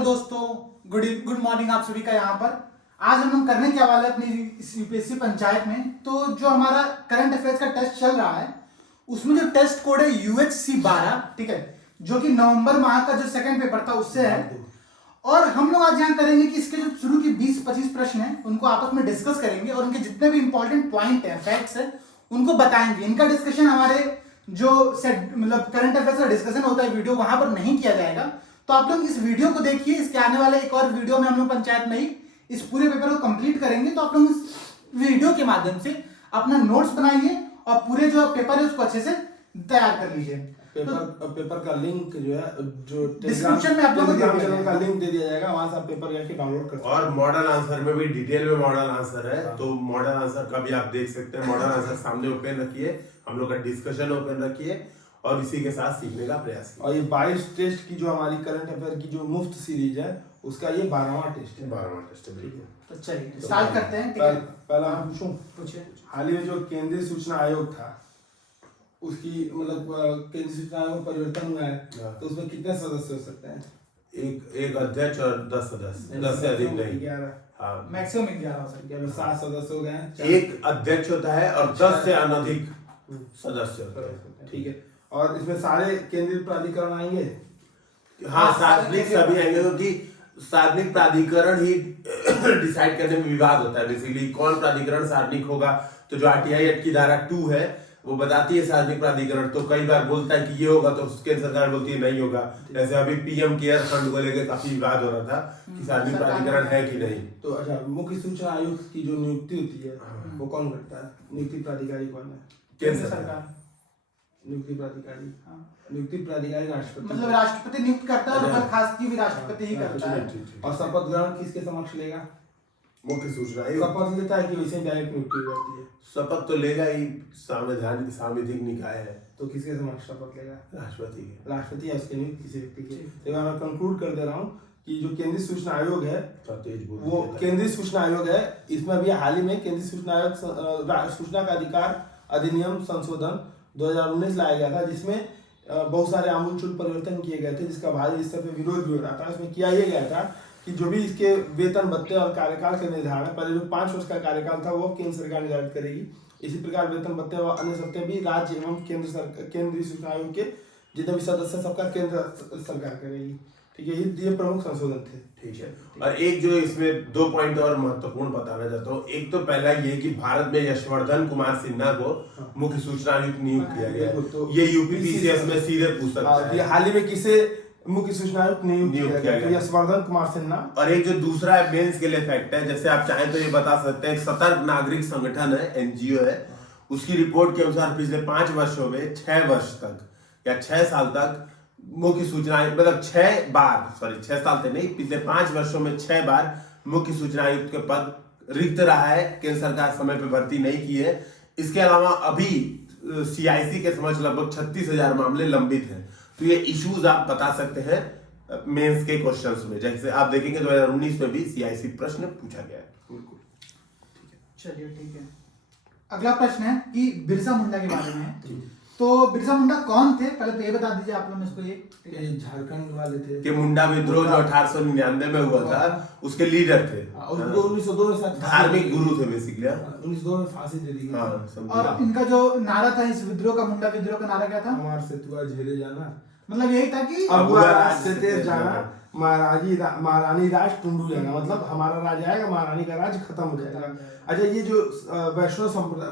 Hello दोस्तों, good morning आप सभी का। यहाँ पर आज हम लोग करने क्या वाले अपनी यूपीएससी पंचायत में, तो जो हमारा करंट अफेयर्स का टेस्ट चल रहा है उसमें जो टेस्ट कोड है UHC 12, ठीक है, जो कि नवंबर माह का जो सेकंड पेपर था उससे है। और हम लोग आज यहाँ करेंगे कि इसके जो शुरू की 20-25 प्रश्न हैं उनको आपस में डिस्कस करेंगे और उनके जितने भी इंपॉर्टेंट पॉइंट है, फैक्ट्स है, उनको बताएंगे। इनका डिस्कशन हमारे जो मतलब करंट अफेयर्स का डिस्कशन होता है वीडियो, वहां पर नहीं किया जाएगा। तो आप लोग इस वीडियो को देखिए, इसके आने वाले एक और वीडियो में हम लोग पंचायत में ही इस पूरे पेपर को कंप्लीट करेंगे। तो आप लोग इस वीडियो के माध्यम से अपना नोट्स बनाइए और पूरे जो पेपर है उसको अच्छे से तैयार कर लीजिए। पेपर का लिंक जो है, जो डिस्क्रिप्शन में आप लोगों को चैनल का लिंक दे दिया जाएगा, वहां से आप पेपर जाके डाउनलोड कर सकते हैं। और मॉडल आंसर में भी डिटेल में मॉडल आंसर है, तो मॉडल आंसर का भी आप देख सकते हैं। मॉडल आंसर सामने ओपन रखिए, हम लोग का डिस्कशन ओपन रखिए और इसी के साथ सीखने का प्रयास कीजिए। और ये 22 टेस्ट की जो हमारी करंट अफेयर की जो मुफ्त सीरीज है, उसका ये 12वां टेस्ट है। 12वां टेस्ट है, बिल्कुल। तो चलिए स्टार्ट करते हैं। ठीक है, पहला मैं पूछूं, पूछिए। हाल ही में जो केंद्रीय सूचना आयोग था, उसकी मतलब केंद्रीय सूचना आयोग में परिवर्तन हुआ है, तो उसमें कितने सदस्य हो सकते हैं? एक अध्यक्ष और 10 सदस्य, 10 से अधिक नहीं। 11, हाँ, मैक्सिमम 11 हो सकते हैं। 7 सदस्य हो गए हैं। एक अध्यक्ष होता है और 10 से अनधिक सदस्य होते हैं। ठीक है, और इसमें सारे केंद्रीय प्राधिकरण आएंगे। हाँ, सार्वजनिक सभी आएंगे, क्योंकि सार्वजनिक प्राधिकरण ही डिसाइड करने में विवाद होता है। बेसिकली कौन प्राधिकरण सार्वजनिक होगा, तो जो RTI एक्ट की धारा 2 है वो बताती है सार्वजनिक प्राधिकरण, तो कई बार बोलता है कि ये होगा, तो केंद्र सरकार बोलती है नहीं होगा। जैसे अभी PM केयर फंड को लेकर काफी विवाद हो रहा था कि सार्वजनिक प्राधिकरण है कि नहीं। तो अच्छा, मुख्य सूचना आयुक्त की जो नियुक्ति होती है वो कौन करता है? नियुक्ति प्राधिकारी कौन है? केंद्र सरकार। नियुक्ति प्राधिकारी, नियुक्ति प्राधिकारी राष्ट्रपति, मतलब राष्ट्रपति नियुक्त करता है और बर्खास्तगी भी राष्ट्रपति ही करता है। और शपथ ग्रहण किसके समक्ष लेगा? मुख्य सूचना शपथ लेता है कि वैसे डायरेक्ट नियुक्ति हो जाती है? शपथ तो लेगा ही, संवैधानिक सांविधिक निकाय है, तो किसके समक्ष शपथ लेगा? राष्ट्रपति के। राष्ट्रपति या उसके नियुक्त किसी व्यक्ति के। तो मैं कंक्लूड कर दे रहा हूँ कि जो केंद्रीय सूचना आयोग है वो केंद्रीय सूचना आयोग है। इसमें अभी हाल ही में केंद्रीय सूचना आयोग सूचना का अधिकार अधिनियम संशोधन 2019 लाया गया था, जिसमें बहुत सारे आमूलचूल परिवर्तन किए गए थे, जिसका भारी स्तर पे विरोध भी हो रहा था। इसमें किया ये गया था कि जो भी इसके वेतन भत्ते और कार्यकाल का निर्धारण है, पहले जो 5 वर्ष का कार्यकाल था वो केंद्र सरकार निर्धारित करेगी। इसी प्रकार वेतन भत्ते और अन्य शर्तें भी राज्य एवं केंद्रीय सूचना आयोग के जितने भी सदस्य सबका केंद्र सरकार करेगी। ठीक है, ये प्रमुख संशोधन थे। ठीक है, और एक जो इसमें 2 पॉइंट और महत्वपूर्ण बताना चाहता हूँ। एक तो पहला ये कि भारत में यशवर्धन कुमार सिन्हा को मुख्य सूचना आयुक्त नियुक्त किया गया है। तो ये UPPCS में सीधे पूछ सकता है। हाल ही में किसे मुख्य सूचना आयुक्त नियुक्त किया गया? तो यशवर्धन कुमार सिन्हा। और एक जो दूसरा है मेंस के लिए फैक्ट है, जैसे आप चाहें तो ये बता सकते हैं, सतर्क नागरिक संगठन है, NGO है, उसकी रिपोर्ट के अनुसार पिछले 5 वर्षों में 6 वर्ष तक या 6 साल तक मुख्य सूचना मतलब 6 साल तक नहीं, पिछले 5 वर्षों में 6 बार मुख्य सूचना आयुक्त के पद रिक्त रहा है। केंद्र सरकार समय पे भर्ती नहीं की है। इसके अलावा अभी CIC के समक्ष लगभग 36,000 मामले लंबित हैं। तो ये इश्यूज आप बता सकते हैं मेंस के क्वेश्चंस में। जैसे आप देखेंगे 2019 में भी CIC प्रश्न पूछा गया है। चलिए ठीक है, अगला प्रश्न है कि बिरसा मुंडा के बारे में है। तो बिरसा मुंडा कौन थे, पहले तो ये बता दीजिए आप लोग इसको। ये झारखंड वाले थे कि मुंडा विद्रोह जो 1899 में हुआ था, उसके लीडर थे और 1902 में धार्मिक गुरु थे बेसिकली। 1902 में फांसी दे दी गई। और इनका जो नारा था इस विद्रोह का, मुंडा विद्रोह का नारा क्या था? हमार से तुआ झेले जाना, मतलब यही था कि अबुआ राज से तेज जाना, महारानी राज टुंडू जाना। मतलब हमारा राज आएगा, महारानी का राज खत्म हो जाएगा। अच्छा, ये जो वैष्णव संप्रदाय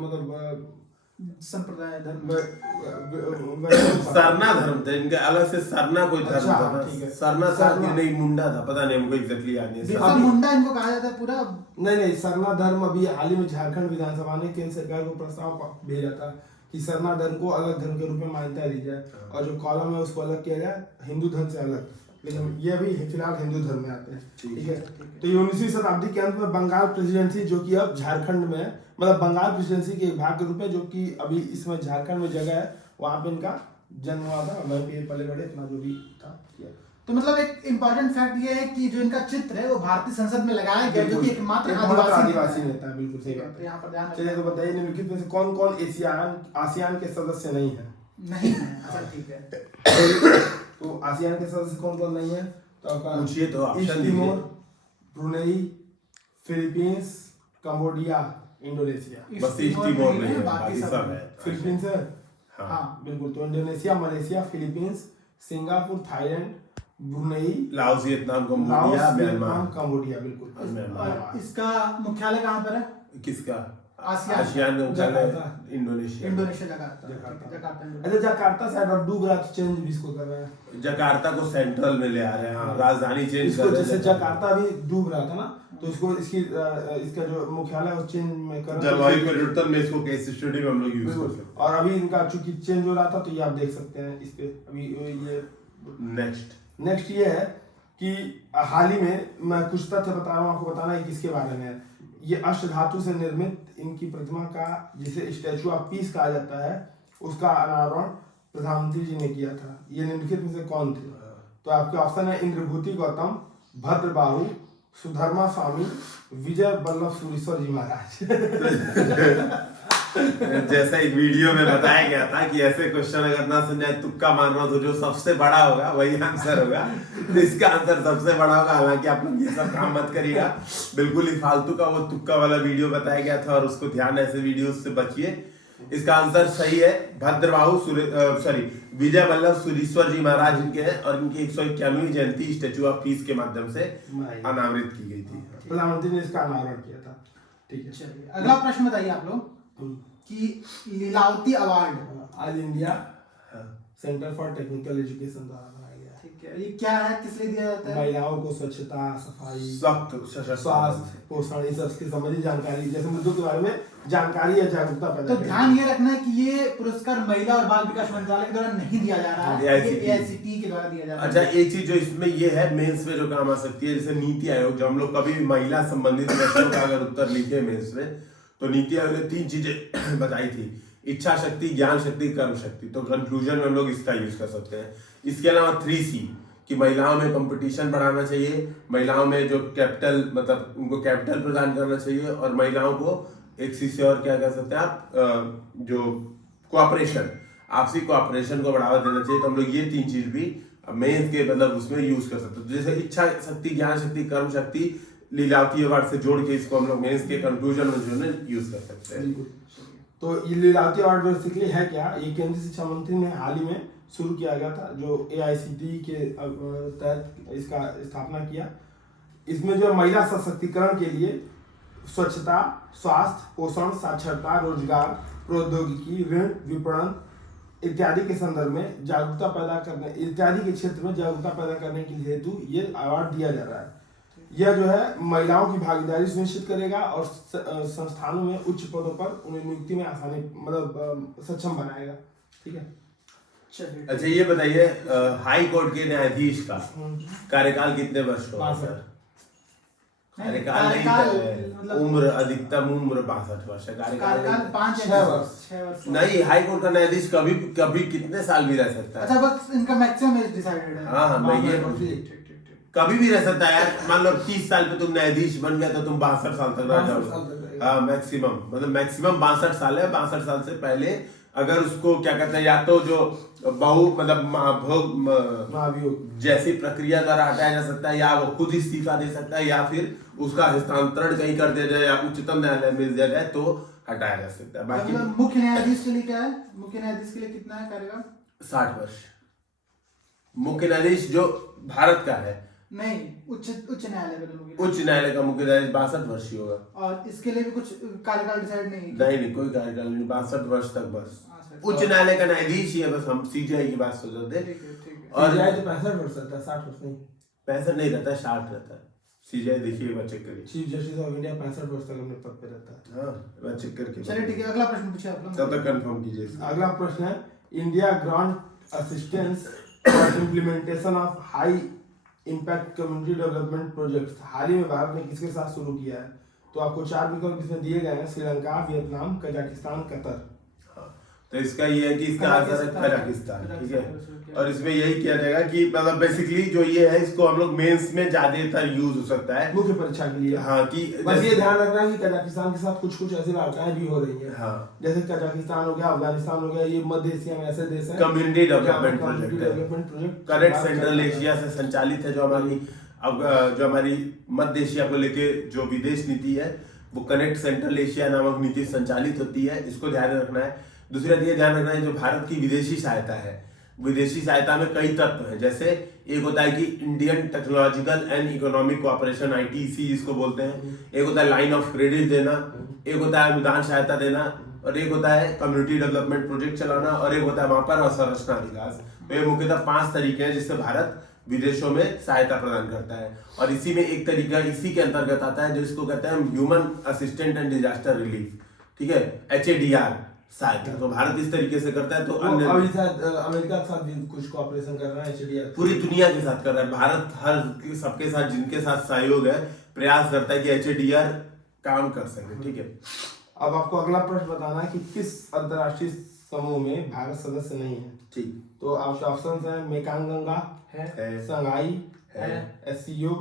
मतलब संप्रदाय धर्म सरना धर्म था इनके, अलग से सरना कोई धर्म था। सरना सरना नहीं, मुंडा था, पता नहीं हमको एग्जैक्टली याद नहीं। मुंडा इनको कहा जाता है पूरा। नहीं, सरना धर्म अभी हाल ही में झारखंड विधानसभा ने केंद्र सरकार को प्रस्ताव भेजा था कि सरना धर्म को अलग धर्म के रूप में मान्यता दी जाए, और जो कॉलम है उसको अलग किया जाए, हिंदू धर्म से अलग। लेकिन ये अभी फिलहाल हिंदू धर्म में आते हैं। ठीक है, तो ये 19वीं शताब्दी के अंत में बंगाल प्रेसिडेंसी, जो कि अब झारखंड में मतलब बंगाल प्रेसिडेंसी के एक भाग के रूप में, जो कि अभी इसमें झारखंड में जगह है, वहां पे इनका जन्म हुआ था। वहीं पे पले बड़े इतना जो भी था। तो मतलब एक इम्पोर्टेंट फैक्ट ये है कि जो इनका चित्र है वो भारतीय संसद में लगाया गया, जो कि एकमात्र आदिवासी नेता है। बिल्कुल सही बात है। यहाँ पर ध्यान चलिए, तो बताइए निम्नलिखित में से कौन कौन आसियान के सदस्य नहीं है? नहीं है। अच्छा ठीक है। तो आसियान के सदस्य कौन कौन नहीं है? तो आपका पूछिए तो ऑप्शन ईस्ट दीजिए। Timor, Brunei, Philippines, Cambodia, Indonesia. बस ईस्ट तिमोर नहीं है, बाकी बाकी सब है। फिलीपींस है? हाँ। हाँ बिल्कुल। तो Indonesia, Malaysia, Philippines, Singapore, Thailand, Brunei, Laos, Vietnam, Laos, Cambodia, Vietnam, Myanmar. Cambodia. बिल्कुल। और इसका मुख्यालय कहाँ पर है? किसका? आसियान। आसियान का मुख्यालय Jakarta. Indonesia. Indonesia, Jakarta. Jakarta. Jakarta अच्छा, जकार्ता साइड और डूब रहा तो चेंज भी इसको कर रहा है। जकार्ता को सेंट्रल में ले आ रहे हैं, हाँ, राजधानी चेंज इसको कर रहे जैसे हैं। जकार्ता भी डूब रहा था ना, तो इसको इसका जो मुख्यालय है चेंज में कर जलवायु परिवर्तन में इसको केस स्टडी में हम लोग यूज कर बिल्कुल। सकते और अभी इनका चूंकि चेंज हो रहा था, तो ये आप देख सकते हैं इस पे। अभी ये हैं। नेक्स्ट ये है कि हाल ही में मैं कुछ तथ्य बता रहा हूँ, आपको बताना है किसके बारे में है। ये अष्ट धातु से निर्मित इनकी प्रतिमा का, जिसे स्टैचू ऑफ पीस कहा जाता है, उसका अनावरण प्रधानमंत्री जी ने किया था। ये निम्नलिखित में से कौन थे? तो आपके ऑप्शन है इंद्रभूति गौतम, भद्रबाहु, सुधर्मा स्वामी, विजय वल्लभ सुरीश्वर जी महाराज। जैसा एक वीडियो में बताया गया था कि ऐसे क्वेश्चन अगर ना सुन जाए, तुक्का मारना, तो जो सबसे बड़ा होगा वही आंसर होगा। तो इसका आंसर सबसे बड़ा होगा। हालांकि आप लोग ये सब काम मत करिएगा, बिल्कुल ही फालतू का वो तुक्का वाला वीडियो बताया गया था, और उसको ध्यान, ऐसे वीडियो से बचिए। इसका आंसर सही है, भद्रबाहु विजय वल्लभ सुरीश्वर जी महाराज इनके हैं, और इनकी 151वीं जयंती स्टैचू ऑफ पीस के माध्यम से अनावृत की गई थी। प्रधानमंत्री ने इसका अनावरण किया था। ठीक है, चलिए अगला प्रश्न बताइए आप लोग कि लीलावती अवार्ड आज India centre for technical education द्वारा बनाया गया है। ठीक है, ये क्या है, किस लिए दिया जाता है? महिलाओं को स्वच्छता, सफाई, सख्त सशक्त स्वास्थ्य, पोषण, इस सब की संबंधित जानकारी, जैसे मुद्दों के बारे में जानकारी या जागरूकता पैदा तो करना। ध्यान ये रखना है कि ये पुरस्कार महिला और बाल विकास मंत्रालय के द्वारा नहीं दिया जा रहा है, ये AICTE के द्वारा दिया जा रहा है। अच्छा, एक चीज जो इसमें ये है, मेंस में जो काम आ सकती है, जैसे नीति आयोग, जो हम लोग कभी भी महिला संबंधित प्रश्नों का अगर उत्तर लिखे मेंस में, तो नीति आयोग ने 3 चीजें बताई थी: इच्छा शक्ति, ज्ञान शक्ति, कर्म शक्ति। तो कंक्लूजन में हम लोग इसका यूज कर सकते हैं। इसके अलावा 3C कि महिलाओं में कंपटीशन बढ़ाना चाहिए, महिलाओं में जो कैपिटल, मतलब उनको कैपिटल प्रदान करना चाहिए, और महिलाओं को एक चीज से और क्या कह सकते हैं आप, जो कोऑपरेशन, आपसी कोऑपरेशन को बढ़ावा देना चाहिए। तो हम लोग ये 3 चीज भी मेंस के मतलब उसमें यूज कर सकते हैं। तो जैसे इच्छा शक्ति, ज्ञान शक्ति, कर्म शक्ति, लीलावती अवार्ड से जोड़ के इसको हम लोग मेंस के कंक्लूजन में जो है यूज कर सकते हैं। बिल्कुल। तो ये लीलावती अवार्ड बेसिकली है क्या? ये केंद्रीय शिक्षा मंत्री ने हाल ही में शुरू किया गया था, जो AICTE के तहत इसका स्थापना किया। इसमें जो महिला सशक्तिकरण के लिए स्वच्छता, स्वास्थ्य, पोषण, साक्षरता, रोजगार, प्रौद्योगिकी, ऋण, विपणन इत्यादि के संदर्भ में जागरूकता पैदा करने, इत्यादि के क्षेत्र में जागरूकता पैदा करने के हेतु ये अवार्ड दिया जा रहा है। यह जो है महिलाओं की भागीदारी सुनिश्चित करेगा और संस्थानों में उच्च पदों पर उन्हें नियुक्ति में आसानी, मतलब सक्षम बनाएगा। ठीक है, चलिए। अच्छा, ये बताइए, हाई कोर्ट के न्यायाधीश का कार्यकाल कितने वर्ष होगा? 62। कार्यकाल नहीं, मतलब उम्र, अधिकतम उम्र 62 वर्ष है। कार्यकाल कार्यकाल 5 6 वर्ष। 6 वर्ष नहीं, हाई कोर्ट का न्यायाधीश कभी कभी कितने साल भी रह सकता है। अच्छा, बस इनका मैक्सिमम एज डिसाइडेड है। हाँ, मैं ये ठीक। कभी भी रह सकता है यार। मान लो 30 साल पे तुम न्यायाधीश बन गया, तो तुम 62 साल तक रह 62 साल तक जाओगे। रहेगा। हाँ, मैक्सिमम, मतलब मैक्सिमम 62 साल है। 62 साल से पहले अगर उसको क्या कहते हैं, या तो जो मतलब महाभियोग जैसी प्रक्रिया द्वारा हटाया जा सकता है, या वो खुद इस्तीफा दे सकता है, या फिर उसका हस्तांतरण कहीं कर दिया जाए, या उच्चतम न्यायालय में दिया जाए तो हटाया जा सकता है। बाकी मतलब मुख्य न्यायाधीश के लिए क्या है? मुख्य न्यायाधीश के लिए कितना है कार्यकाल? 60 वर्ष। मुख्य न्यायाधीश जो भारत का है, नहीं, उच्च न्यायालय का जो मुख्य उच्च न्यायालय का मुख्य न्यायाधीश 62 वर्ष ही होगा। और इसके लिए भी कुछ कार्यकाल डिसाइड नहीं है? नहीं, कोई कार्यकाल नहीं, 62 वर्ष तक बस। अच्छा। उच्च न्यायालय का न्यायाधीश ही है, बस हम CJI की बात सोच रहे थे। ठीक है। और जाए तो 65 वर्ष रहता है, 60 वर्ष नहीं। 65 नहीं रहता है, 60 रहता है। CJI देखिए, एक बार चेक करिए। चीफ जस्टिस ऑफ इंडिया 65 वर्ष तक अपने पद पे रहता है। हाँ, एक बार चेक करके चलिए ठीक है, अगला प्रश्न पूछिए आप लोग। तब तक कंफर्म कीजिए इसको। अगला प्रश्न है, India grant assistance for implementation of high impact community development projects हाल ही में भारत ने किसके साथ शुरू किया है? तो आपको 4 विकल्प इसमें दिए गए हैं: श्रीलंका, वियतनाम, कजाकिस्तान, कतर। तो इसका ये है कि इसका आंसर है कजाकिस्तान, ठीक है। और इसमें यही किया जाएगा कि मतलब बेसिकली जो ये है इसको हम लोग मेंस में ज्यादातर यूज हो सकता है मुख्य परीक्षा के लिए। हाँ कि बस ये ध्यान रखना है कि कजाकिस्तान के साथ कुछ कुछ ऐसी वार्ताएं भी हो रही है। हाँ जैसे कजाकिस्तान हो गया, अफगानिस्तान हो गया, ये मध्य एशिया में ऐसे देश हैं community development development project project connect central Asia से संचालित है, जो हमारी मध्य एशिया को लेके जो विदेश नीति है वो कनेक्ट सेंट्रल एशिया नामक नीति संचालित होती है, इसको ध्यान रखना है। दूसरा ये ध्यान रखना है जो भारत की विदेशी सहायता है, विदेशी सहायता में कई तत्व हैं। जैसे एक होता है कि Indian technological and economic cooperation, ITC इसको बोलते हैं, एक होता है लाइन ऑफ क्रेडिट देना, एक होता है अनुदान सहायता देना, और एक होता है कम्युनिटी डेवलपमेंट प्रोजेक्ट चलाना, और एक होता है वहां पर अवसंरचना विकास। तो ये मुख्यतः 5 तरीके हैं जिससे भारत विदेशों में सहायता प्रदान करता है। और इसी में एक तरीका इसी के अंतर्गत आता है जो इसको कहते हैं human assistant and disaster relief, ठीक है, HADR सहायता। तो भारत इस तरीके से करता है। तो अन्य अभी शायद अमेरिका के साथ भी कुछ कोऑपरेशन कर रहा है HADR, पूरी दुनिया के साथ कर रहा है। भारत हर सबके साथ जिनके साथ सहयोग है प्रयास करता है कि HADR काम कर सके, ठीक है। अब आपको अगला प्रश्न बताना है कि किस अंतर्राष्ट्रीय समूह में भारत सदस्य नहीं है। ठीक, तो आपके ऑप्शन है मेकांग गंगा है, संघाई है, SCO,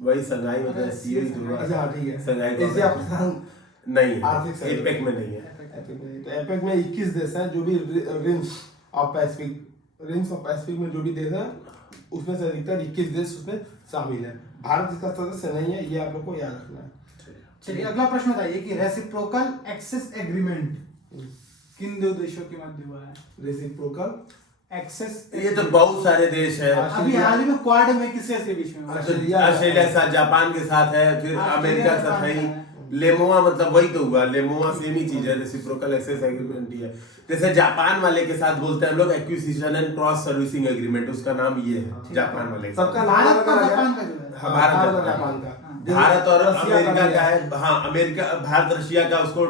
वही संघाई मतलब SCO ही होगा। अच्छा हाँ ठीक है, संघाई एशिया प्रशांत नहीं आर्थिक है, एपेक में नहीं है। तो एपेक में 21 देश हैं जो भी रिम्स ऑफ पैसिफिक में जो भी देश हैं उसमें से अधिकतर 21 देश उसमें शामिल है। भारत इसका सदस्य नहीं है, ये आप लोग को याद रखना है। चलिए अगला प्रश्न बताइए कि रेसिप्रोकल एक्सेस एग्रीमेंट किन 2 देशों के मध्य हुआ है? रेसिप्रोकल एक्सेस, ये तो बहुत सारे देश है। अभी हाल ही में क्वाड में किससे के बीच में हुआ? ऑस्ट्रेलिया के साथ, जापान के साथ है, फिर अमेरिका के साथ है ही। लेमोआ मतलब वही तो हुआ, लेमोआ सेम ही चीज है, रेसिप्रोकल एक्सेस एग्रीमेंट ही है। जैसे जापान वाले के साथ बोलते हैं हम लोग acquisition and cross servicing agreement, उसका नाम ये है जापान वाले के साथ। सबका भारत का जापान का जो है, हाँ, भारत और जापान का, भारत और रशिया अमेरिका भी का है। हाँ, अमेरिका भारत रशिया का उसको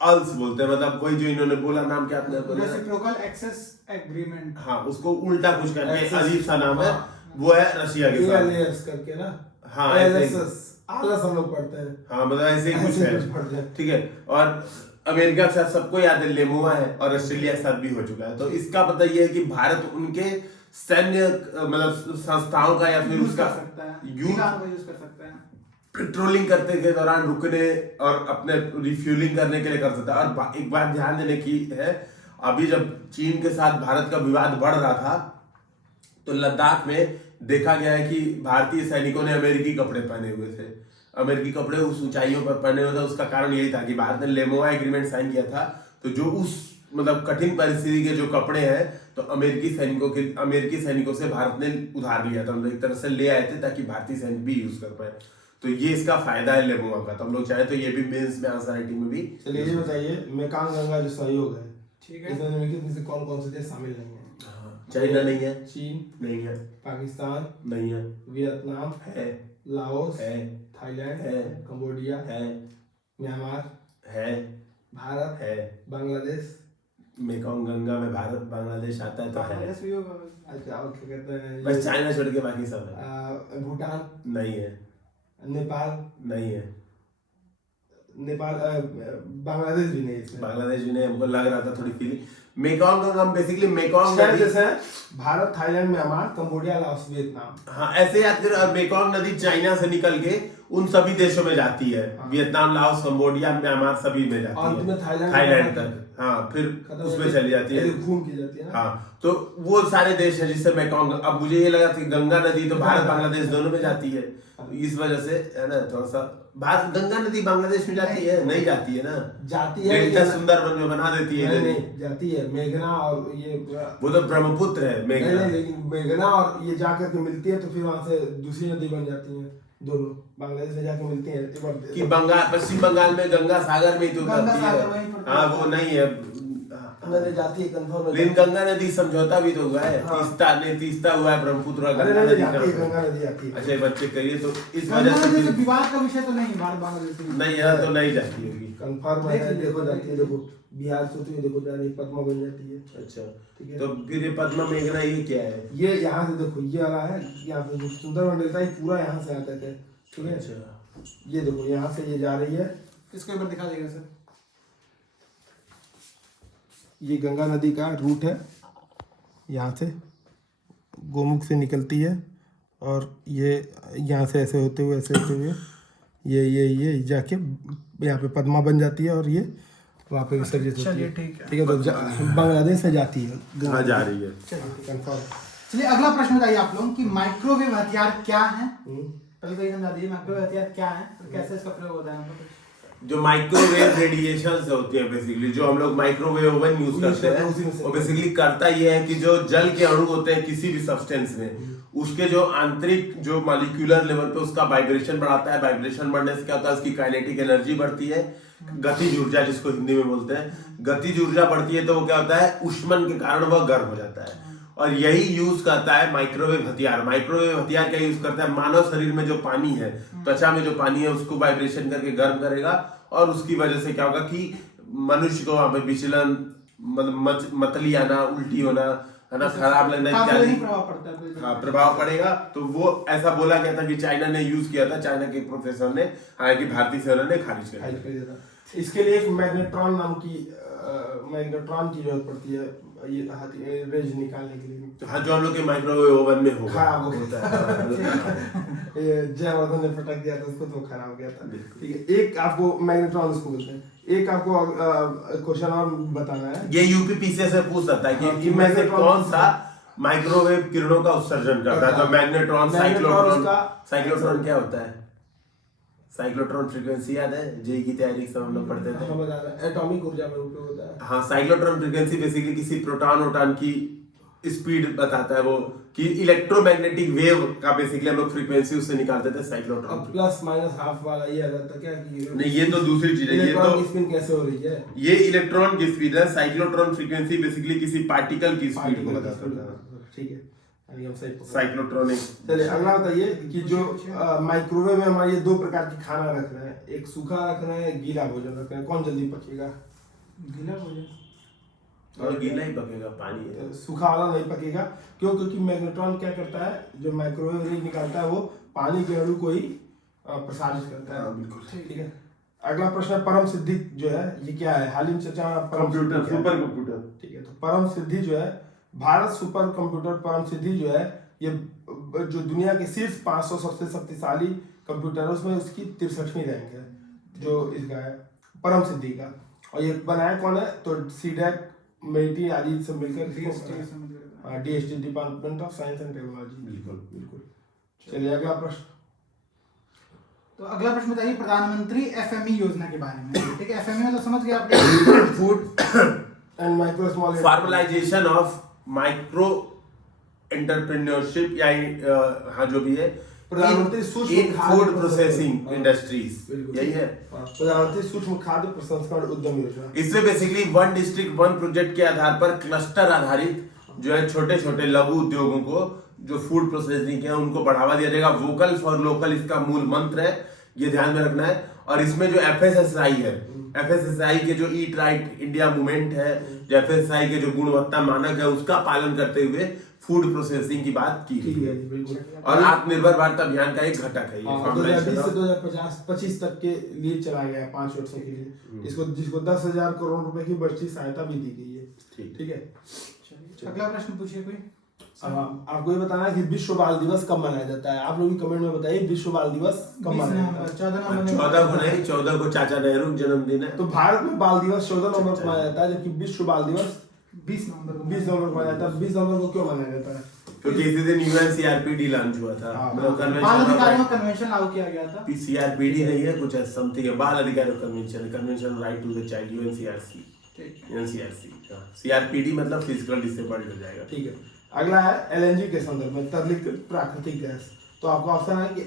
अल्स बोलते हैं, मतलब वही जो इन्होंने बोला, नाम क्या आपने बोला? Reciprocal access agreement. हाँ, उसको उल्टा कुछ करके अजीब सा नाम है, वो है रशिया के साथ ALAS करके ना, हाँ, ऐसे ही। ALSS आलस हम लोग पढ़ते हैं। हाँ, मतलब ऐसे ही कुछ ऐसे कुछ है, पढ़ते हैं। ठीक है। और अमेरिका के साथ सबको याद है लेमोआ है, और ऑस्ट्रेलिया के साथ भी हो चुका है। तो इसका मतलब ये है कि भारत उनके सैन्य मतलब संस्थाओं का या फिर यूज उसका कर सकता है, यूज यूज कर सकता है, पेट्रोलिंग करते के दौरान रुकने और अपने रिफ्यूलिंग करने के लिए कर सकता है। और एक बात ध्यान देने की है, अभी जब चीन के साथ भारत का विवाद बढ़ रहा था तो लद्दाख में देखा गया है कि भारतीय सैनिकों ने अमेरिकी कपड़े पहने हुए थे। अमेरिकी कपड़े उस ऊंचाइयों पर पहने हुए थे, उसका कारण यही था कि भारत ने लेमोआ एग्रीमेंट साइन किया था। तो जो उस मतलब कठिन परिस्थिति के जो कपड़े हैं तो अमेरिकी सैनिकों से भारत ने उधार लिया था, मतलब एक तरह से ले आए थे ताकि भारतीय सैनिक भी यूज कर पाए। तो ये इसका फायदा है लेमोआ का। तो हम लोग चाहे तो ये भी मेंस में आंसर राइटिंग में भी। चलिए ये बताइए मेकांग गंगा जो सहयोग है, ठीक है, इसमें निम्नलिखित में से कौन कौन से देश शामिल नहीं है? चाइना नहीं है, चीन नहीं है, पाकिस्तान नहीं है, वियतनाम है, लाओस है, थाईलैंड है, कंबोडिया है, म्यांमार है, भारत है। बांग्लादेश। मेकोंग गंगा में भारत बांग्लादेश आता है तो है। बांग्लादेश भी होगा। अच्छा और क्या कहते हैं बस चाइना छोड़ के बाकी सब है। भूटान नहीं है, नेपाल नहीं है, बांग्लादेश भी नहीं है इसमें। बांग्लादेश भी नहीं, हमको लग रहा था थोड़ी feeling. Mekong Ganga basically Mekong छह नदी, देश हैं, Bharat Thailand Myanmar Cambodia Laos Vietnam. हाँ ऐसे याद करो। और मेकोंग नदी चाइना से निकल के उन सभी देशों में जाती है, वियतनाम, लाओस, कंबोडिया, म्यांमार सभी में जाती अंत है, में थाईलैंड तक। हाँ, फिर उसमें चली जाती है, घूम की जाती है ना। हाँ। तो वो सारे देश हैं जिससे मेकोंग। अब मुझे ये लगा था कि गंगा नदी तो भारत बांग्लादेश दोनों में जाती है, तो इस वजह से है ना थोड़ा सा। भारत गंगा नदी बांग्लादेश में जाती है? नहीं जाती है ना, जाती है डेल्टा लेकिन सुंदरबन में बना देती है। नहीं जाती है मेघना और ये वो तो ब्रह्मपुत्र है मेघना। नहीं, लेकिन मेघना और ये जाकर के मिलती है तो फिर वहां से दूसरी नदी बन जाती है, दोनों बांग्लादेश में जाके मिलती है। एक बार कि बंगाल, पश्चिम बंगाल में गंगा सागर में ही तो उतरती है। हाँ, वो नहीं है, नदी जाती है कंफर्म। लेकिन गंगा नदी समझौता भी तो हुआ है। हाँ। तीस्ता हुआ है, ब्रह्मपुत्र और अरे गंगा नहीं नदी जाती है, का। गंगा नदी जाती है। अच्छा, एक बार चेक करिए। तो इस गंगा वजह से नदी से विवाद का विषय तो नहीं भारत बांग्लादेश में। नहीं है, तो नहीं जाती होगी। कंफर्म है, देखो जाती है। देखो बिहार से होती है, देखो जानी पद्मा बन जाती है। अच्छा, ठीक है। तो फिर ये पद्मा मेघना ये क्या है? ये यहाँ से देखो ये वाला है, यहाँ पे जो सुंदरबन डेल्टा है पूरा यहाँ से आता है, ठीक है। अच्छा, ये देखो यहाँ से ये जा रही है। इसको एक बार दिखा देगा सर। ये गंगा नदी का रूट है, यहाँ से गोमुख से निकलती है और ये यहाँ से ऐसे होते हुए ये जाके यहाँ पे पद्मा बन जाती है और ये वहाँ पे विसर्जित होती है। चलिए ठीक है। ठीक है, तो बांग्लादेश से जाती है हाँ जा रही है। कंफर्म। चलिए अगला प्रश्न बताइए आप लोग कि माइक्रोवेव हथियार क्या है। पहले तो ये समझा दीजिए माइक्रोवेव हथियार क्या है और कैसे इसका प्रयोग होता है हम लोग। जो माइक्रोवेव रेडिएशन से होती है बेसिकली, जो हम लोग माइक्रोवेव ओवन यूज करते हैं, वो बेसिकली करता ये है कि जो जल के अणु होते हैं किसी भी सब्सटेंस में, उसके जो आंतरिक जो मॉलिक्यूलर लेवल पे उसका वाइब्रेशन बढ़ाता है। वाइब्रेशन बढ़ने से क्या होता है, उसकी काइनेटिक एनर्जी बढ़ती है, गतिज ऊर्जा जिसको हिंदी में बोलते हैं। गतिज ऊर्जा बढ़ती है तो वो क्या होता है, ऊष्मन के कारण वह गर्म हो जाता है। और यही यूज करता है माइक्रोवेव हथियार। माइक्रोवेव हथियार क्या यूज करता है, मानव शरीर में जो पानी है, त्वचा में जो पानी है, उसको वाइब्रेशन करके गर्म करेगा और उसकी वजह से क्या होगा कि मनुष्य को वहां पे विचलन, मतलब मतली आना, उल्टी होना, है ना, खराब लगना इत्यादि प्रभाव पड़ेगा। तो वो ऐसा बोला गया था कि चाइना ने यूज किया था, चाइना के प्रोफेसर ने, हालांकि भारतीय सेना ने खारिज कर दिया। इसके लिए एक मैग्नेट्रॉन नाम की मैग्नेट्रॉन की जरूरत पड़ती है, ये रेज निकालने के लिए। हाँ, जो हम लोग के माइक्रोवेव ओवन में होगा। हाँ, वो होता है। ये जयवर्धन ने पटक दिया था उसको तो खराब हो गया था। ठीक है, एक आपको मैग्नेट्रॉन उसको बोलते हैं। एक आपको क्वेश्चन और बताना है, ये यूपीपीसीएस से पूछ सकता है कि इनमें से कौन सा माइक्रोवेव किरणों का उत्सर्जन करता है। तो मैग्नेट्रॉन, साइक्लोट्रॉन। साइक्लोट्रॉन क्या होता है? साइक्लोट्रॉन फ्रीक्वेंसी याद है, जेई की तैयारी सब हम लोग पढ़ते थे। एटॉमिक ऊर्जा में उपयोग होता है। हाँ, साइक्लोट्रॉन फ्रीक्वेंसी बेसिकली किसी प्रोटॉन वोटॉन की स्पीड बताता है, वो कि इलेक्ट्रोमैग्नेटिक वेव का बेसिकली हम लोग फ्रीक्वेंसी उससे निकालते थे साइक्लोट्रॉन। प्लस माइनस हाफ वाला ये आ जाता क्या कि नहीं, ये तो दूसरी चीज है। ये तो स्पिन कैसे हो रही है, ये इलेक्ट्रॉन की स्पीड है। साइक्लोट्रॉन फ्रीक्वेंसी बेसिकली किसी पार्टिकल की स्पीड को बताता है। ठीक है, साइक्लोट्रॉनिक। चलिए अगला बताइए कि जो माइक्रोवेव में हमारे ये दो प्रकार की खाना रख रहे हैं, एक सूखा रख रहे हैं, गीला भोजन रख रहे हैं, कौन जल्दी पकेगा? गीला भोजन। और गीला ही पकेगा, पानी है। सूखा वाला नहीं पकेगा, क्यों? क्योंकि मैग्नेट्रॉन क्या करता है, जो माइक्रोवेव रे निकालता है वो पानी के अणु को ही प्रसारित करता है। बिल्कुल ठीक है। अगला प्रश्न है परम सिद्धि जो है, ये क्या है? हाल ही में चर्चा में कंप्यूटर, सुपर कंप्यूटर। ठीक है, तो परम सिद्धि जो है, भारत सुपर कंप्यूटर परम सिद्धि जो है, ये जो दुनिया के शीर्ष 500 सबसे शक्तिशाली कंप्यूटरों में उसकी 63वीं रैंक है, जो इसका है परम सिद्धि का। और ये बनाया कौन है? तो सीडेक, मेटी आदि सब मिलकर DST, department of science and technology. बिल्कुल। चलिए अगला प्रश्न। तो अगला प्रश्न बताइए प्रधानमंत्री एफएमई योजना के बारे में। ठीक है, एफएमई मतलब समझ गए आप? Food and micro small formalisation of micro entrepreneurship, या हाँ जो भी है, प्रधानमंत्री सूक्ष्म फूड प्रोसेसिंग इंडस्ट्रीज, यही है प्रधानमंत्री सूक्ष्म खाद्य प्रसंस्करण उद्यम योजना। इससे basically one district one project के आधार पर क्लस्टर आधारित जो है छोटे छोटे लघु उद्योगों को जो फूड प्रोसेसिंग है उनको बढ़ावा दिया जाएगा। वोकल फॉर लोकल इसका मूल मंत्र है, ये ध्यान में रखना है। और इसमें जो एफएसएसआई है, एफएसएसआई के जो ईट राइट इंडिया मूवमेंट है, जो एफएसएसआई के जो गुणवत्ता मानक है, उसका पालन करते हुए फूड प्रोसेसिंग की बात की है। बिल्कुल। और आत्मनिर्भर भारत अभियान का एक घटक है ये। 2020 से 2025 तक के लिए चलाया गया है 5 वर्षों के लिए। इसको जिसको 10,000 करोड़ रुपए की बढ़ती सहायता भी दी गई है। ठीक है, अगला प्रश्न पूछिए कोई। आपको ये बताना है कि विश्व बाल दिवस कब मनाया जाता है? आप लोग भी कमेंट में बताइए, विश्व बाल दिवस कब मनाया जाता है? 14 को नहीं, 14 को चाचा नेहरू जन्मदिन है। तो भारत में बाल दिवस 14 नवंबर को मनाया जाता है, जबकि विश्व बाल दिवस 20 नवंबर को मनाया जाता है। 20 नवंबर को क्यों मनाया जाता है? क्योंकि इसी दिन यूएनसीआरपीडी लॉन्च हुआ था, मतलब बाल अधिकारियों का कन्वेंशन लागू किया गया था। सीआरपीडी नहीं है, कुछ समथिंग है, बाल अधिकारियों convention, convention right to the child, UNCRC. CRPD मतलब फिजिकल डिसेबल्ड हो जाएगा। ठीक है, अगला है एलएनजी के संदर्भ में, तरलीकृत प्राकृतिक गैस। तो आपको ऑप्शन है कि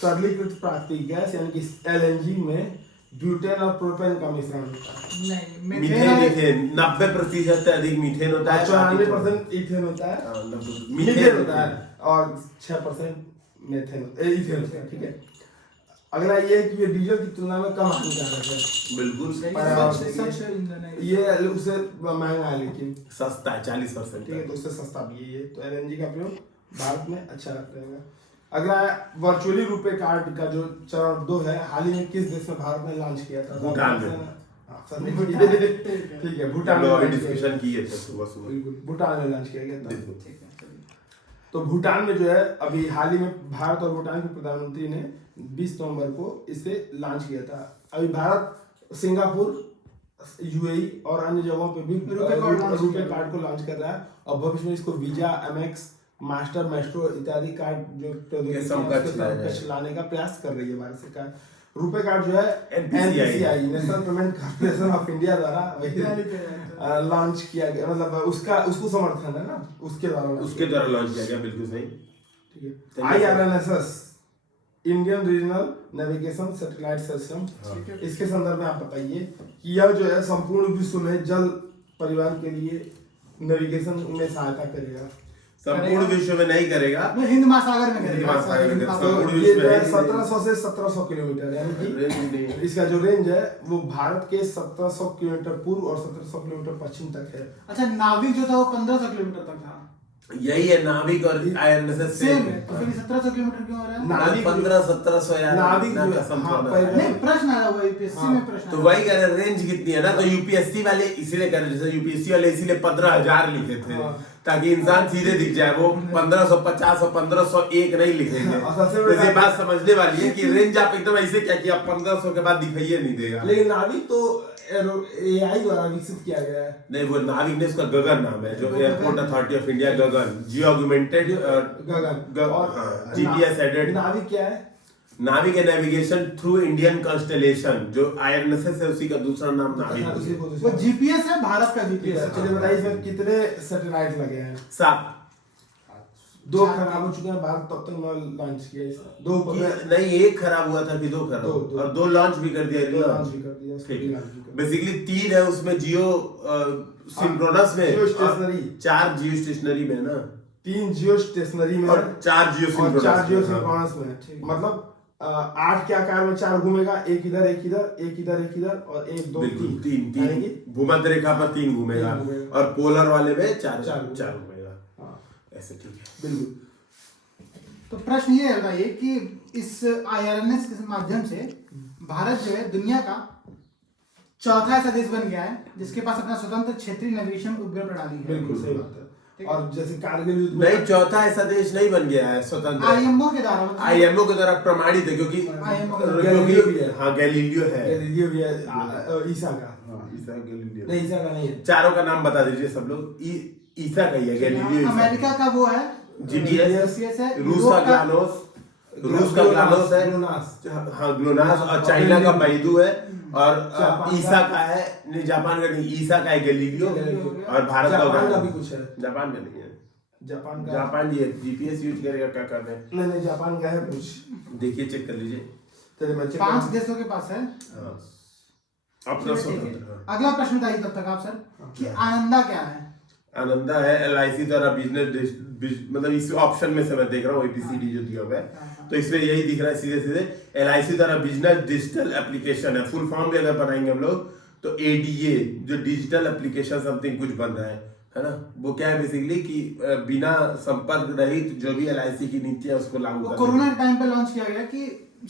तरलीकृत प्राकृतिक गैस यानी कि एलएनजी में ब्यूटेन और प्रोपेन का मिश्रण होता है। नहीं, मीथेन 90% से अधिक मीथेन होता है, 94% इथेन होता है, मीथेन होता है, और 6% मीथेन इथेन होता है। ठीक है, अगला ये है कि ये डीजल की तुलना में कम हानिकारक है। बिल्कुल ये उससे महंगा है लेकिन सस्ता है 40%। ठीक है, तो उससे सस्ता भी है ये। तो एलएनजी का प्रयोग भारत में अच्छा रहेगा। अगला वर्चुअली रुपए कार्ड का जो चरण 2 है, हाल ही में किस देश में भारत ने लॉन्च किया था? भूटान में। अफसर ने किया ठीक है। भूटान में अभी launch किया डिस्कशन गया। किए थे सुबह सुबह। बिल्कुल भूटान में लॉन्च किया गया था। देखो। ठीक है चलिए। तो भूटान में जो है अभी हाल ही में भारत और भूटान के प्रधानमंत्री ने 20 नवंबर को इसे लॉन्च किया था। अभी भारत सिंगापुर, यूएई और अन्य जगहों पे भी रुपे कार्ड को लॉन्च कर रहा है और भविष्य में इसको वीजा, एमएक्स, मास्टर, मैस्ट्रो इत्यादि कार्ड जो प्रौद्योगिकी लाने का प्रयास कर रही है भारत सरकार। रुपे कार्ड जो है NPCI national payment corporation of India द्वारा लॉन्च किया गया, मतलब उसको समर्थन है ना, उसके द्वारा लॉन्च किया गया। बिल्कुल सही। ठीक है। IRNSS Indian regional navigation satellite system, इसके संदर्भ में आप बताइए कि यह जो है संपूर्ण विश्व में जल परिवहन के लिए नेविगेशन में सहायता करेगा। संपूर्ण विश्व में नहीं करेगा, हिंद महासागर में करेगा। तो ये जो है 1700 से 1700 किलोमीटर, यानी कि इसका जो रेंज है वो भारत के 1700 किलोमीटर पूर्व और 1700 किलोमीटर पश्चिम तक है। अच्छा, नाविक जो था वो 1500 किलोमीटर तक था। यही है नाविक और IRNSS सेम है, तो फिर 1700 किलोमीटर क्यों हो रहा है? नाविक 1500-1700 यार नाविक इतना जो है, कसम हाँ, थोड़ा है। नहीं, प्रश्न आया हुआ यूपीएससी में प्रश्न तो आया। वही कह रहे रेंज कितनी है ना, तो यूपीएससी वाले इसीलिए कह रहे, जैसे यूपीएससी वाले इसीलिए 15,000 लिखे थे ताकि इंसान सीधे दिख जाए। वो 1550 और 1501 नहीं लिखेंगे। वैसे बात समझने वाली है कि रेंज आप एकदम ऐसे क्या कि आप 1500 के बाद दिखाइए नहीं देगा। लेकिन नाविक तो AI द्वारा विकसित किया गया है। नहीं, वो नाविक ने उसका गगन नाम है, जो airport authority of India GAGAN geo augmented GAGAN और जीपीएस एडेड। नाविक क्या है? नाविक है नेविगेशन थ्रू इंडियन कॉन्स्टेलेशन, जो IRNSS है उसी का दूसरा नाम नाविक उसी है। को वो जीपीएस है, भारत का जीपीएस है। चलिए बताइए इसमें कितने सैटेलाइट लगे हैं? 7। 2 खराब हो चुके हैं, भारत तब तक लॉन्च किया इसका। 2 नहीं, एक खराब हुआ था कि 2 खराब, दो। और 2 लॉन्च भी कर दिया। लॉन्च भी कर दिया, उसको भी launch भी कर दिया। बेसिकली 3 है उसमें जियो सिंक्रोनस में, जियो स्टेशनरी 4 जियो स्टेशनरी में ना, 3 जियो स्टेशनरी में और 4 जियो और 4 जियो सिंक्रोनस सिंक्रोनस में। मतलब 8 के आकार में 4 घूमेगा, एक इधर एक इधर, एक इधर एक इधर और 1 2 बिल्कुल 3 3 भूमध्य रेखा पर 3 घूमेगा, और पोलर वाले में 4 घूमेगा। ऐसे ठीक है। बिल्कुल। तो प्रश्न ये बताइए कि इस IRNS के माध्यम से भारत जो है दुनिया का चौथा ऐसा देश बन गया है जिसके पास अपना स्वतंत्र क्षेत्रीय नेविगेशन उपग्रह प्रणाली है। बिल्कुल सही बात है। और जैसे कारगिल युद्ध नहीं, चौथा ऐसा देश नहीं बन गया है स्वतंत्र। IMO के द्वारा, मतलब IMO के द्वारा प्रमाणित है, क्योंकि गैलीलियो भी है। हाँ, गैलीलियो है। गैलीलियो भी है, ईसा का गैलीलियो नहीं, ईसा का नहीं है। चारों का नाम बता दीजिए सब लोग। ईसा का ही है गैलीलियो। अमेरिका का वो है GDS है, रूस का ग्लानोस है, हाँ ग्लोनास, और चाइना का बैदू है, और ईसा का है, नहीं जापान का नहीं, ईसा का है गैलीलियो, और भारत का भी कुछ है। जापान का नहीं है। जापान जी जीपीएस यूज करेगा क्या कर रहे हैं? नहीं, जापान का है कुछ, देखिए चेक कर लीजिए। चलिए मैं 5 देशों के पास है। अपना स्वतंत्र। अगला प्रश्न बताइए तब तक आप सर कि आनंदा क्या है? आनंदा है LIC द्वारा बिजनेस, मतलब इस ऑप्शन में से मैं देख रहा हूँ ABCD जो दिया हुआ है, तो इसमें यही दिख रहा है सीधे LIC द्वारा बिजनेस डिजिटल एप्लीकेशन है। फुल फॉर्म भी अगर बनाएंगे हम लोग तो ADA, जो डिजिटल एप्लीकेशन समथिंग कुछ बन रहा है ना, वो क्या है बेसिकली कि बिना संपर्क रहित जो भी LIC की नीति है उसको लागू करना। कोरोना टाइम पे लॉन्च किया गया कि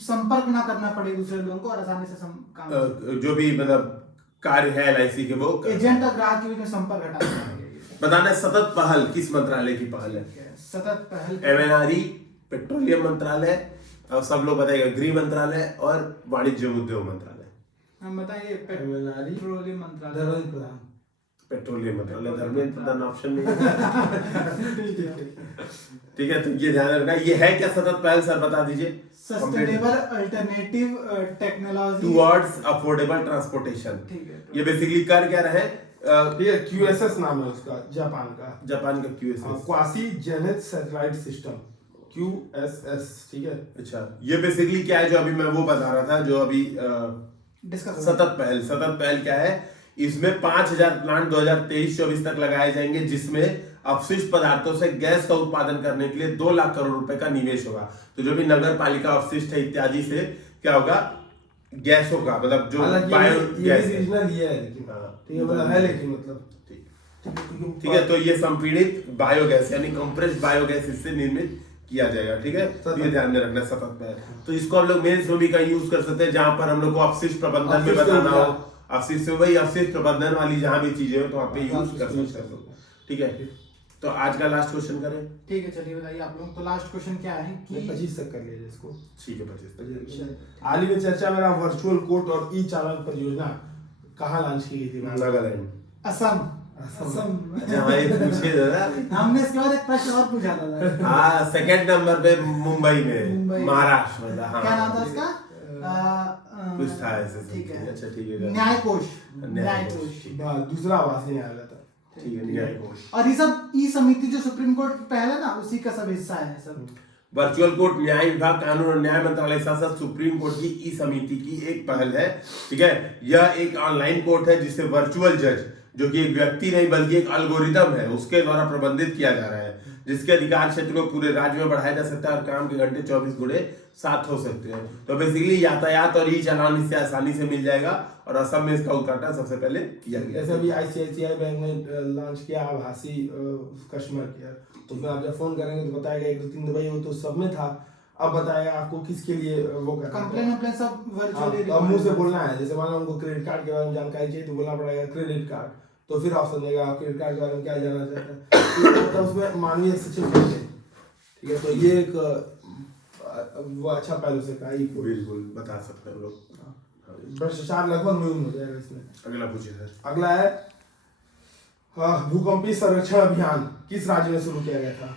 संपर्क ना करना पड़े दूसरे लोगों को और आसानी से काम, जो भी मतलब कार्य है LIC के वो एजेंट और ग्राहक के बीच में संपर्क हटा बताना है। सतत पहल किस मंत्रालय की पहल है? सतत पहल MNRE, पेट्रोलियम मंत्रालय, और सब लोग बताएगा गृह मंत्रालय और वाणिज्य उद्योग मंत्रालय। हम बताइए MNRE, पेट्रोलियम मंत्रालय, धर्मेंद्र प्रधान। पेट्रोलियम मंत्रालय, धर्मेंद्र प्रधान ऑप्शन नहीं है। ठीक है, तो ये ध्यान रखना। ये है क्या सतत पहल सर बता दीजिए? Sustainable alternative technology towards affordable transportation. ठीक है। ये बेसिकली कर क्या रहे? ये QSS नाम है उसका, जापान का QSS, quasi Janet satellite system, QSS। ठीक है। अच्छा, ये बेसिकली क्या है जो अभी मैं वो बता रहा था, जो अभी डिस्कस सतत पहल क्या है? इसमें 5000 प्लांट 2023-24 तक लगाए जाएंगे, जिसमें अपशिष्ट पदार्थों से गैस का उत्पादन करने के लिए 2 लाख करोड़ रुपए का निवेश होगा। तो जो भी नगर पालिका अपशिष्ट है इत्यादि से क्या होगा? गैस होगा, मतलब जो बायो गैस है। ठीक है, मतलब है, लेकिन मतलब ठीक है, तो ये संपीड़ित बायोगैस यानी कंप्रेस्ड बायोगैस इससे निर्मित किया जाएगा। ठीक है, तो ये ध्यान में रखना सतत पहल। तो इसको हम लोग मेंस में भी कहीं यूज कर सकते हैं, जहां पर हम लोग को अपशिष्ट प्रबंधन में बताना हो, अवशिष्ट वही अवशिष्ट प्रबंधन वाली जहाँ भी चीजें हो तो वहाँ पे यूज कर सकते हो। ठीक है, तो आज का लास्ट क्वेश्चन करें। ठीक है, चलिए बताइए आप लोग। तो लास्ट क्वेश्चन क्या है कि 25 तक कर लीजिए इसको। ठीक है, 25 हाल ही में चर्चा में रहा वर्चुअल कोर्ट और ई चालान परियोजना कहाँ लॉन्च की गई थी? नागालैंड। असम। अच्छा भाई पूछे जरा। हमने इसके बाद एक प्रश्न और पूछा था। हाँ, सेकंड नंबर पे मुंबई में, मुंबई। महाराष्ट्र में। हाँ, क्या नाम था इसका? कुछ था ऐसे। ठीक है। अच्छा ठीक है, न्याय कोष। न्यायकोश। दूसरा आवासीय न्यायालय था। ठीक है, न्यायकोश। और ये सब ई समिति जो सुप्रीम कोर्ट की पहल है ना, उसी का सब हिस्सा है सब। वर्चुअल कोर्ट न्याय विभाग, कानून और न्याय मंत्रालय शासित सुप्रीम कोर्ट की ई समिति की एक पहल है। ठीक है, यह एक ऑनलाइन कोर्ट है जिसे वर्चुअल जज, जो कि एक व्यक्ति नहीं बल्कि एक एल्गोरिदम है, उसके द्वारा प्रबंधित किया जा रहा है, जिसके अधिकार क्षेत्र को पूरे राज्य में बढ़ाया जा सकता है और काम के घंटे 24 गुणे 7 हो सकते हैं। तो बेसिकली यातायात और ई चालान इससे आसानी से मिल जाएगा और असम में इसका उद्घाटन सबसे पहले किया गया। जैसे अभी ICICI बैंक ने लॉन्च किया आभासी कस्टमर केयर, तो फिर आप जब फोन करेंगे तो बताएगा 1 2 3 दवाई वो तो सब में था, अब बताएगा आपको किसके लिए वो करना है। कंप्लेन सब वर्चुअली। अब मुंह से बोलना है, जैसे मान लो उनको क्रेडिट कार्ड के बारे में जानकारी चाहिए तो बोलना पड़ेगा क्रेडिट कार्ड, तो फिर ऑप्शन देगा आप क्रेडिट कार्ड के बारे में क्या जानना चाहते हैं, तो उसमें मानवीय हस्तक्षेप करते हैं। ठीक है, तो ये एक वो अच्छा पहलू से कहा। बिल्कुल बता सकते हैं लोग। भ्रष्टाचार लगभग न्यून हो जाएगा इसमें। अगला पूछिए सर। अगला है भूकंपी संरक्षण अभियान किस राज्य में शुरू किया गया था?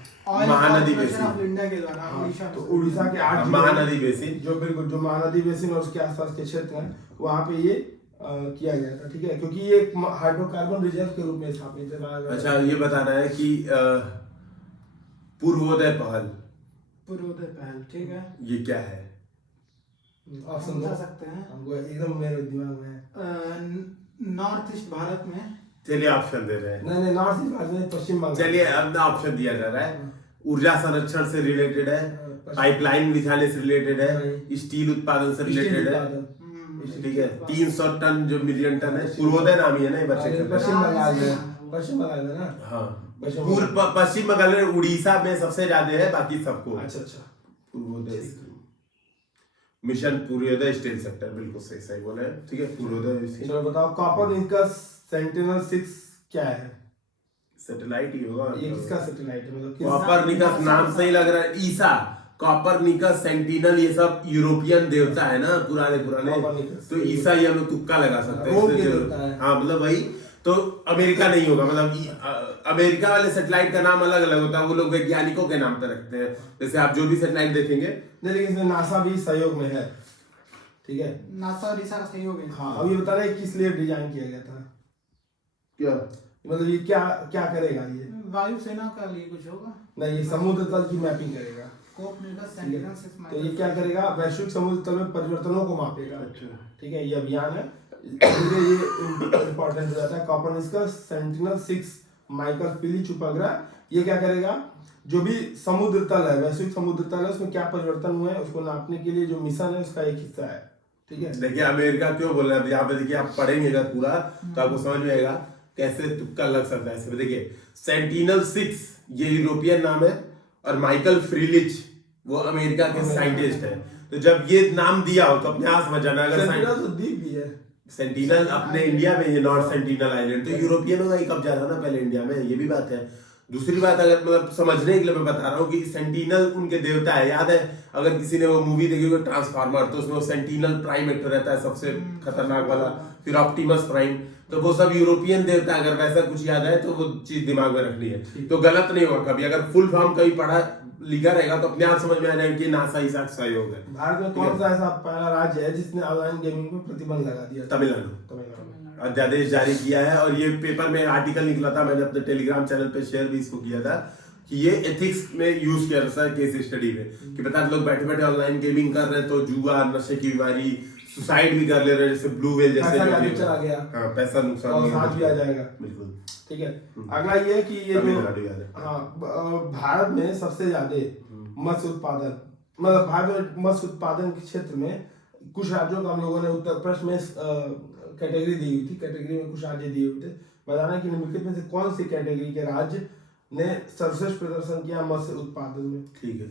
Mahanadi corporation basin. Of India के द्वारा उड़ीसा में। तो उड़ीसा के 8 महानदी बेसिन। जो बिल्कुल जो महानदी बेसिन और उसके आसपास के क्षेत्र हैं वहाँ पे ये किया गया था। ठीक है, क्योंकि ये एक हाइड्रोकार्बन रिजर्व के रूप में स्थापित है। अच्छा, ये बताना है कि पूर्वोदय पहल, पूर्वोदय पहल। ठीक है, ये क्या है? ऑप्शन बता सकते हैं। हमको एकदम मेरे दिमाग में है। नॉर्थ ईस्ट भारत में। चलिए ऑप्शन दे रहे हैं। नहीं नॉर्थ ईस्ट भारत में पश्चिम बंगाल। चलिए अब ना ऑप्शन दिया जा रहा है। ऊर्जा संरक्षण से रिलेटेड है, पाइपलाइन बिछाने से रिलेटेड है, स्टील उत्पादन से रिलेटेड है। ठीक है, 300 टन जो मिलियन टन है, पूर्वोदय नाम ही है ना ये बच्चे का। पश्चिम बंगाल में ना। हाँ, पश्चिम बंगाल में, उड़ीसा में सबसे ज्यादा है, बाकी सबको। अच्छा Purvodaya mission Purvodaya steel sector, बिल्कुल सही सही बोले। ठीक है, पूर्वोदय। चलो बताओ, कॉपरनिकस सेंटिनल 6 क्या है? सैटेलाइट ही होगा। ये किसका सैटेलाइट है? मतलब कॉपरनिकस नाम सही लग रहा है। ईसा, कॉपरनिकस, सेंटिनल, ये सब यूरोपियन देवता है ना, पुराने कॉपरनिकस। तो ईसा ये हम लोग तुक्का लगा सकते रोम के हैं। देवता है। हाँ, मतलब वही तो अमेरिका नहीं होगा, मतलब अमेरिका वाले सैटेलाइट का नाम अलग अलग होता है, वो लोग वैज्ञानिकों के नाम पे रखते हैं। जैसे आप जो भी सैटेलाइट देखेंगे। नहीं, लेकिन इसमें नासा भी सहयोग में है। ठीक है, नासा और ईसा का सहयोग है। हाँ, अब ये बता रहे हैं किस लिए डिजाइन किया गया था? क्या मतलब ये क्या क्या करेगा? ये वायुसेना का लिए कुछ होगा। नहीं, ये समुद्र तल की मैपिंग करेगा। कोपरनिकस सेंटिनल 6 तो ये क्या करेगा? वैश्विक समुद्र तल में परिवर्तनों को मापेगा। अच्छा। ठीक है, ये अभियान है, इसलिए ये इम्पोर्टेंट हो जाता है। कॉपरनिकस सेंटिनल 6 माइकल फिलिच उपग्रह, ये क्या करेगा? जो भी समुद्र तल है, वैश्विक समुद्र तल है, उसमें क्या परिवर्तन हुए हैं उसको नापने के लिए जो मिशन है उसका एक हिस्सा है। ठीक है, देखिए अमेरिका क्यों बोल रहे हैं, यहाँ पे देखिए आप पढ़ेंगे अगर पूरा तो आपको समझ में आएगा कैसे तुक्का लग सकता है इसमें। देखिए सेंटिनल 6 ये यूरोपियन नाम है और माइकल फ्रीलिच वो अमेरिका के साइंटिस्ट है। तो जब ये नाम दिया हो तो अपने आप समझ जाना। अगर सेंटिनल तो द्वीप भी है। सेंटिनल अपने इंडिया में, ये नॉर्थ सेंटिनल आइलैंड तो यूरोपियन का ही कब्जा था ना पहले इंडिया में, ये भी बात है। दूसरी बात, अगर मतलब समझने के लिए मैं बता रहा हूँ कि सेंटिनल उनके देवता है। याद है अगर किसी ने वो मूवी देखी होगी ट्रांसफार्मर, तो उसमें वो सेंटिनल प्राइम एक रहता है सबसे खतरनाक वाला, फिर ऑप्टिमस प्राइम, तो वो सब यूरोपियन देवता। अगर वैसा कुछ याद है तो वो चीज दिमाग में रखनी है, तो गलत नहीं होगा कभी। अगर फुल फॉर्म कभी पढ़ा लिखा रहेगा तो अपने आप समझ में आ जाएगा कि नासा ही सहयोग है। भारत में कौन सा ऐसा पहला राज्य है जिसने ऑनलाइन गेमिंग पर प्रतिबंध लगा दिया? तमिलनाडु अध्यादेश जारी किया है। और ये पेपर में आर्टिकल निकला था, मैंने अपने टेलीग्राम चैनल पे शेयर भी इसको किया था कि ये एथिक्स में यूज किया था केस स्टडी में, कि पता लोग बैठे बैठे ऑनलाइन गेमिंग कर रहे हैं तो जुआ, नशे की बीमारी, सुसाइड भी कर ले रहे हैं, जैसे ब्लू व्हेल जैसे चला गया। हाँ, पैसा नुकसान भी आ जाएगा। बिल्कुल। ठीक है, अगला ये है कि ये जो भारत में सबसे ज्यादा मत्स्य उत्पादन, मतलब भारत में मत्स्य उत्पादन के क्षेत्र में कुछ राज्यों का हम लोगों ने उत्तर प्रदेश में कैटेगरी दी हुई थी। कैटेगरी में कुछ राज्य दिए हुए थे, बताना कि निम्नलिखित में से कौन सी कैटेगरी के राज्य ने सर्वश्रेष्ठ प्रदर्शन किया मत्स्य उत्पादन में। ठीक है,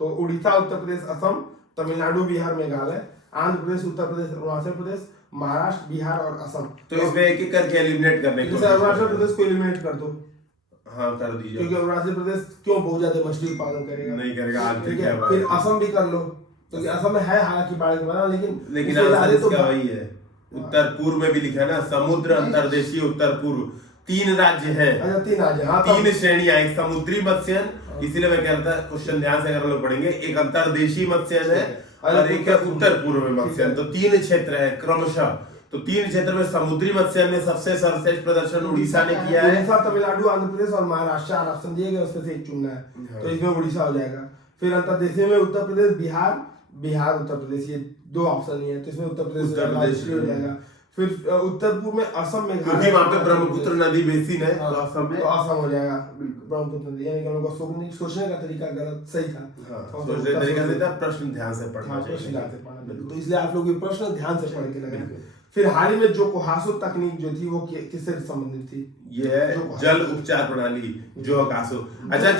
तो उड़ीसा, उत्तर प्रदेश, असम, तमिलनाडु, बिहार, मेघालय, आंध्र प्रदेश, उत्तर प्रदेश, अरुणाचल प्रदेश, महाराष्ट्र, बिहार और असम। तो इसमें एक एक करके एलिमिनेट करने को, जैसे अरुणाचल प्रदेश को एलिमिनेट कर दो। हाँ कर दीजिए, क्योंकि अरुणाचल प्रदेश क्यों बहुत ज्यादा मछली उत्पादन करेगा, नहीं करेगा आज ठीक है। फिर असम भी कर लो, क्योंकि असम में है हालांकि बाढ़ के बाद, लेकिन उसके आंसर तो इसका वही है। उत्तर पूर्व में भी लिखा है ना, समुद्र, अंतर्देशीय, उत्तर पूर्व, 3 राज्य हैं। अच्छा 3 राज्य, हाँ 3 श्रेणियां, एक समुद्री मत्स्यन, इसीलिए मैं कह रहा था क्वेश्चन ध्यान से अगर हम लोग पढ़ेंगे, एक अंतर्देशीय मत्स्यन है और एक है उत्तर पूर्व में मत्स्यन। तो 3 क्षेत्र है क्रमशः। तो 3 क्षेत्र में समुद्री मत्स्यन में सबसे सर्वश्रेष्ठ प्रदर्शन उड़ीसा ने किया है। उड़ीसा, तमिलनाडु, आंध्र प्रदेश और महाराष्ट्र 4 ऑप्शन दिए गए, उसमें से एक चुनना है। तो इसमें उड़ीसा हो जाएगा। फिर अंतर्देशीय में उत्तर प्रदेश, बिहार, उत्तर प्रदेश, ये 2 ऑप्शन ही है, तो इसमें उत्तर प्रदेश हो जाएगा। फिर उत्तर पूर्व में असम में, क्योंकि वहां पे ब्रह्मपुत्र नदी बेसिन है, तो असम में, तो असम हो जाएगा ब्रह्मपुत्र नदी। यानी कि हम लोग का सोचने का तरीका गलत सही था। सोचने का तरीका सही था, प्रश्न ध्यान से पढ़ना प्रश्न ध्यान से चाहिए। पढ़ना, तो इसलिए आप लोग ये प्रश्न ध्यान से पढ़ के लगाएं। फिर हाल ही में जो कोहासो तकनीक जो थी वो किससे संबंधित थी? ये है जल उपचार प्रणाली, जो कासो। अच्छा,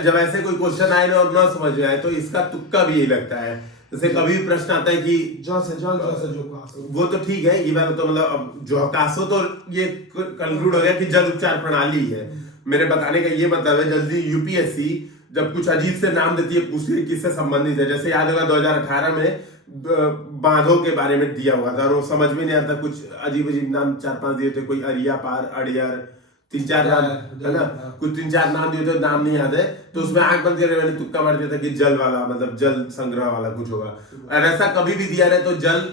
जब ऐसे कोई क्वेश्चन आए ना और ना समझ में आए तो इसका तुक्का भी यही लगता है। जैसे कभी भी प्रश्न आता है कि जल से जो कोहासो, वो तो ठीक है, ये बात तो मतलब अब जो कासो तो ये कंक्लूड हो गया कि जल उपचार प्रणाली है। मेरे बताने का ये मतलब है, जल्दी यूपीएससी जब कुछ अजीब से नाम देती है, पूछती है किससे संबंधित है। जैसे याद होगा 2018 में बांधों के बारे में दिया हुआ था और वो समझ में नहीं आता, कुछ अजीब नाम 4-5 दिए थे, कोई अरिया पार, अड़ियार, 3-4 नाम है ना, कुछ 3-4 नाम दिए थे, नाम नहीं याद है। तो उसमें आंख बंद करके मैंने तुक्का मार दिया था कि जल वाला, मतलब जल संग्रह वाला कुछ होगा। और ऐसा कभी भी दिया रहे तो जल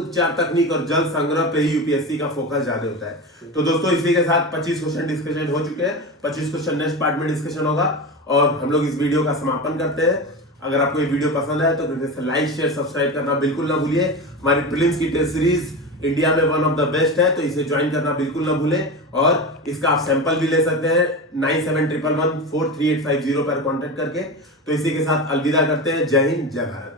उपचार तकनीक और जल संग्रह पे ही यूपीएससी का फोकस ज्यादा होता है। तो दोस्तों इसी के साथ 25 क्वेश्चन डिस्कशन हो चुके हैं। 25 क्वेश्चन नेक्स्ट पार्ट में डिस्कशन होगा और हम लोग इस वीडियो का समापन करते हैं। अगर आपको ये वीडियो पसंद आए तो लाइक, शेयर, सब्सक्राइब करना बिल्कुल ना भूलिए। हमारी प्रीलिम्स की टेस्ट सीरीज इंडिया में वन ऑफ द बेस्ट है, तो इसे ज्वाइन करना बिल्कुल ना भूलें। और इसका आप सैंपल भी ले सकते हैं 9711143850 पर कांटेक्ट करके। तो इसी के साथ अलविदा करते हैं। जय हिंद, जय भारत।